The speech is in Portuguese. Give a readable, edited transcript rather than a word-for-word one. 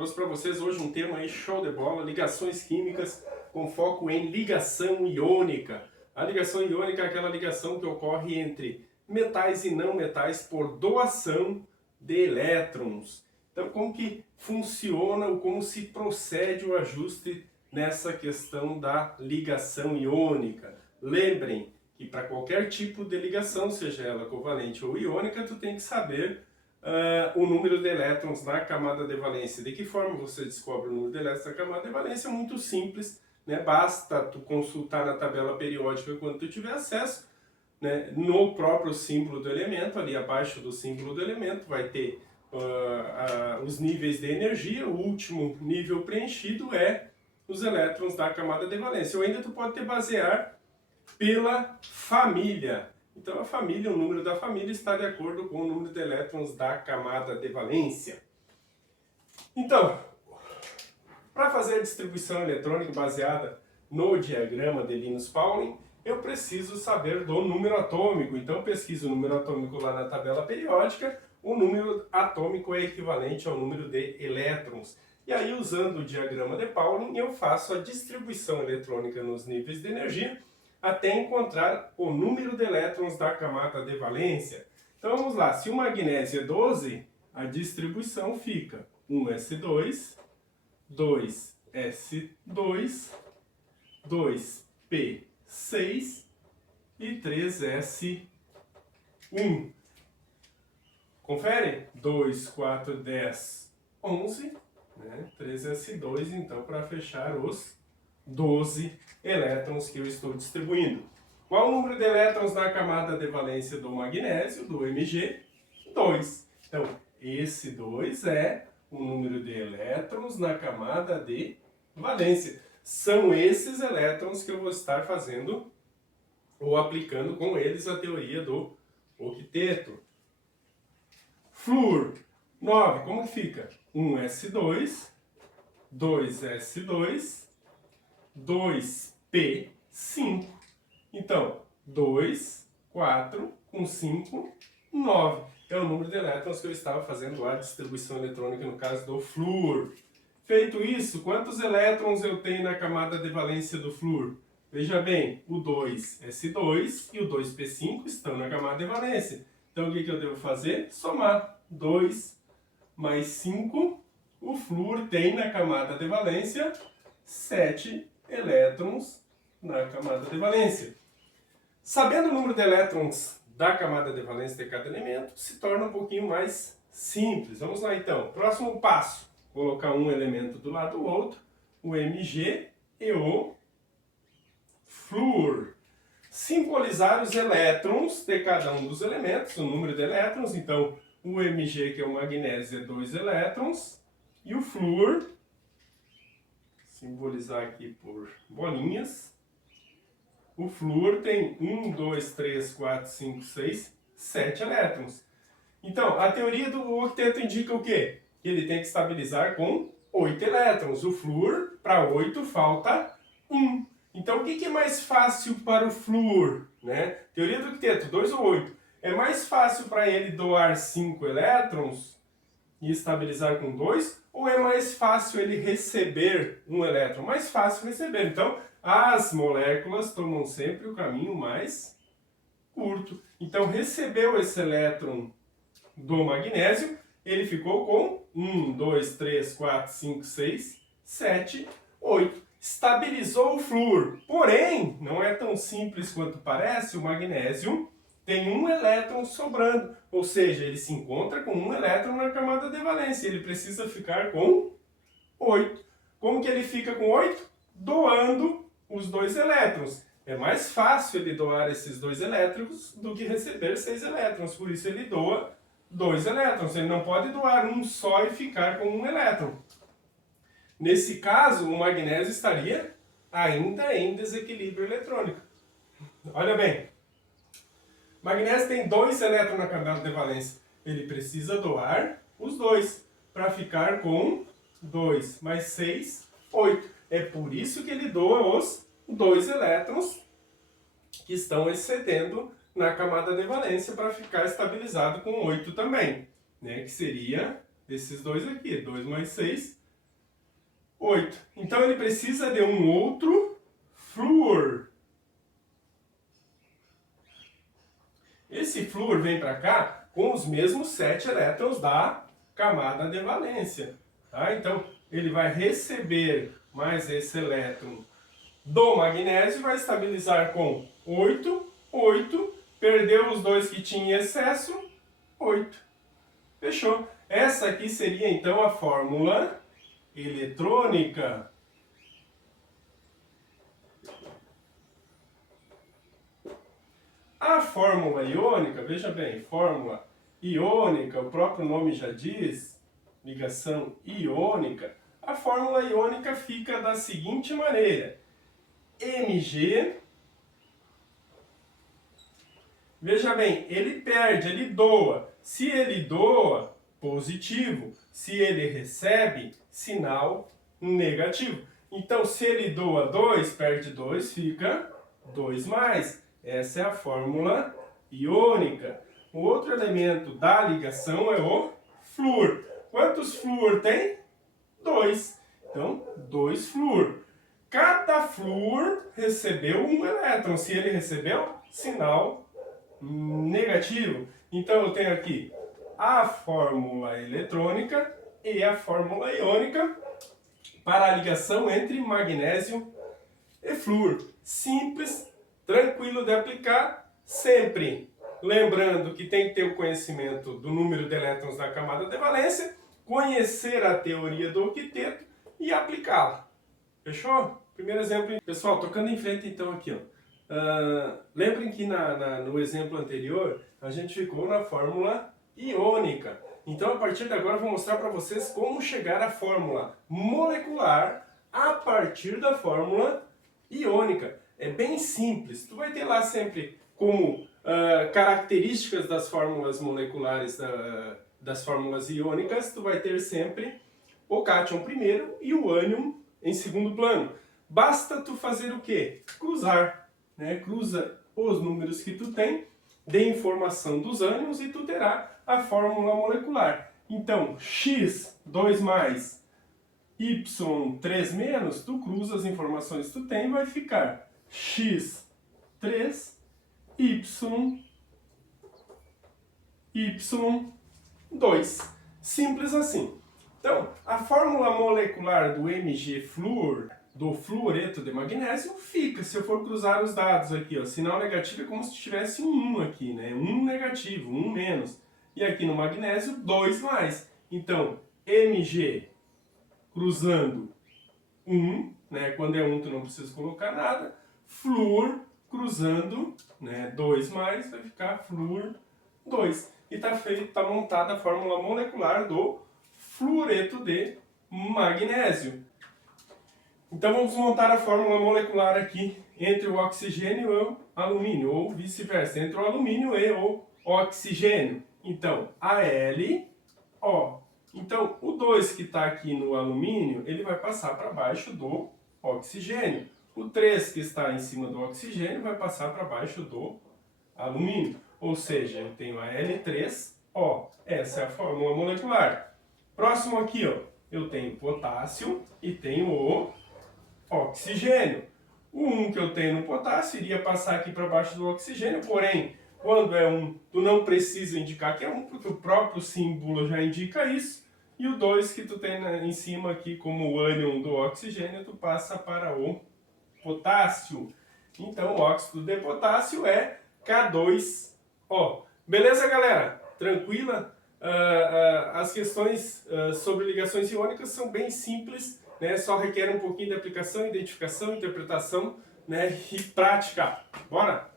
Trouxe para vocês hoje um tema aí show de bola, ligações químicas com foco em ligação iônica. A ligação iônica é aquela ligação que ocorre entre metais e não metais por doação de elétrons. Então, como que funciona ou como se procede o ajuste nessa questão da ligação iônica? Lembrem que para qualquer tipo de ligação, seja ela covalente ou iônica, tu tem que saber o número de elétrons na camada de valência. De que forma você descobre o número de elétrons na camada de valência? É muito simples, né? Basta tu consultar na tabela periódica quando tu tiver acesso, né? No próprio símbolo do elemento, ali abaixo do símbolo do elemento, vai ter os níveis de energia. O último nível preenchido é os elétrons da camada de valência. Ou ainda tu pode te basear pela família. Então a família, o número da família está de acordo com o número de elétrons da camada de valência. Então, para fazer a distribuição eletrônica baseada no diagrama de Linus-Pauling, eu preciso saber do número atômico. Então eu pesquiso o número atômico lá na tabela periódica. O número atômico é equivalente ao número de elétrons. E aí, usando o diagrama de Pauling, eu faço a distribuição eletrônica nos níveis de energia até encontrar o número de elétrons da camada de valência. Então vamos lá, se o magnésio é 12, a distribuição fica 1s2, 2s2, 2p6 e 3s1. Confere? 2, 4, 10, 11, né? 3s2, então, para fechar os 12 elétrons que eu estou distribuindo. Qual o número de elétrons na camada de valência do magnésio, do Mg? 2. Então, esse 2 é o número de elétrons na camada de valência. São esses elétrons que eu vou estar fazendo ou aplicando com eles a teoria do octeto. Flúor, 9, como que fica? 1s2, 2s2, 2p5. Então, 2, 4 com 5, 9. É o número de elétrons que eu estava fazendo a distribuição eletrônica no caso do flúor. Feito isso, quantos elétrons eu tenho na camada de valência do flúor? Veja bem, o 2s2 e o 2p5 estão na camada de valência. Então, o que eu devo fazer? Somar 2 mais 5. O flúor tem na camada de valência 7 elétrons na camada de valência. Sabendo o número de elétrons da camada de valência de cada elemento, se torna um pouquinho mais simples. Vamos lá então. Próximo passo. Colocar um elemento do lado do outro, o Mg e o flúor. Simbolizar os elétrons de cada um dos elementos, o número de elétrons. Então, o Mg, que é o magnésio, é 2 elétrons. E o flúor, simbolizar aqui por bolinhas. O flúor tem 1, 2, 3, 4, 5, 6, 7 elétrons. Então, a teoria do octeto indica o quê? Que ele tem que estabilizar com 8 elétrons. O flúor, para 8, falta 1. Então, o que é mais fácil para o flúor? Né? Teoria do octeto, 2 ou 8. É mais fácil para ele doar 5 elétrons e estabilizar com 2? Ou é mais fácil ele receber 1 elétron? Mais fácil receber. Então, as moléculas tomam sempre o caminho mais curto. Então, recebeu esse elétron do magnésio, ele ficou com 1, 2, 3, 4, 5, 6, 7, 8. Estabilizou o flúor. Porém, não é tão simples quanto parece. O magnésio tem 1 elétron sobrando. Ou seja, ele se encontra com 1 elétron na camada de valência. Ele precisa ficar com 8. Como que ele fica com 8? Doando os 2 elétrons. É mais fácil ele doar esses 2 elétrons do que receber 6 elétrons. Por isso ele doa 2 elétrons. Ele não pode doar um só e ficar com 1 elétron. Nesse caso, o magnésio estaria ainda em desequilíbrio eletrônico. Olha bem, o magnésio tem 2 elétrons na camada de valência. Ele precisa doar os 2 para ficar com 2 mais 6, 8. É por isso que ele doa os 2 elétrons que estão excedendo na camada de valência para ficar estabilizado com 8 também, né? Que seria esses 2 aqui, 2 mais 6, 8. Então ele precisa de um outro flúor. Esse flúor vem para cá com os mesmos 7 elétrons da camada de valência. Tá? Então ele vai receber mais esse elétron do magnésio, vai estabilizar com 8, 8, perdeu os dois que tinha em excesso, 8. Fechou. Essa aqui seria então a fórmula eletrônica. A fórmula iônica, veja bem, fórmula iônica, o próprio nome já diz, ligação iônica. A fórmula iônica fica da seguinte maneira: Mg, veja bem, ele perde, ele doa. Se ele doa, positivo. Se ele recebe, sinal negativo. Então, se ele doa 2, perde 2, fica 2 mais. Essa é a fórmula iônica. O outro elemento da ligação é o flúor. Quantos flúor tem? 2. Então, 2 flúor. Cada flúor recebeu um elétron. Se ele recebeu, sinal negativo. Então, eu tenho aqui a fórmula eletrônica e a fórmula iônica para a ligação entre magnésio e flúor. Simples, tranquilo de aplicar, sempre lembrando que tem que ter o conhecimento do número de elétrons da camada de valência, conhecer a teoria do octeto e aplicá-la. Fechou? Primeiro exemplo. Pessoal, tocando em frente então aqui, ó. Lembrem que no exemplo anterior a gente ficou na fórmula iônica. Então a partir de agora eu vou mostrar para vocês como chegar à fórmula molecular a partir da fórmula iônica. É bem simples. Tu vai ter lá sempre como características das fórmulas moleculares das fórmulas iônicas, tu vai ter sempre o cátion primeiro e o ânion em segundo plano. Basta tu fazer o quê? Cruzar, né? Cruza os números que tu tem de informação dos ânions e tu terá a fórmula molecular. Então, x, 2 mais, y, 3 menos, tu cruza as informações que tu tem e vai ficar x, 3, y, 2. Simples assim. Então, a fórmula molecular do Mg-flúor, do fluoreto de magnésio, fica. Se eu for cruzar os dados aqui, ó, sinal negativo é como se tivesse um 1 aqui, né? 1 negativo, 1 menos. E aqui no magnésio, 2 mais. Então, Mg cruzando 1, né? Quando é 1 tu não precisa colocar nada. Flúor cruzando, né? 2 mais, vai ficar flúor 2. E tá montada a fórmula molecular do fluoreto de magnésio. Então vamos montar a fórmula molecular aqui entre o oxigênio e o alumínio, ou vice-versa, entre o alumínio e o oxigênio. Então, AlO. Então, o 2 que está aqui no alumínio, ele vai passar para baixo do oxigênio. O 3 que está em cima do oxigênio vai passar para baixo do alumínio. Ou seja, eu tenho Al3O. Essa é a fórmula molecular. Próximo aqui, ó, eu tenho potássio e tenho o oxigênio. O 1 que eu tenho no potássio iria passar aqui para baixo do oxigênio, porém, quando é 1, tu não precisa indicar que é 1, porque o próprio símbolo já indica isso. E o 2 que tu tem em cima aqui como o ânion do oxigênio, tu passa para o potássio. Então, o óxido de potássio é K2O. Beleza, galera? Tranquila? As questões sobre ligações iônicas são bem simples, né? Só requerem um pouquinho de aplicação, identificação, interpretação, né? E prática. Bora?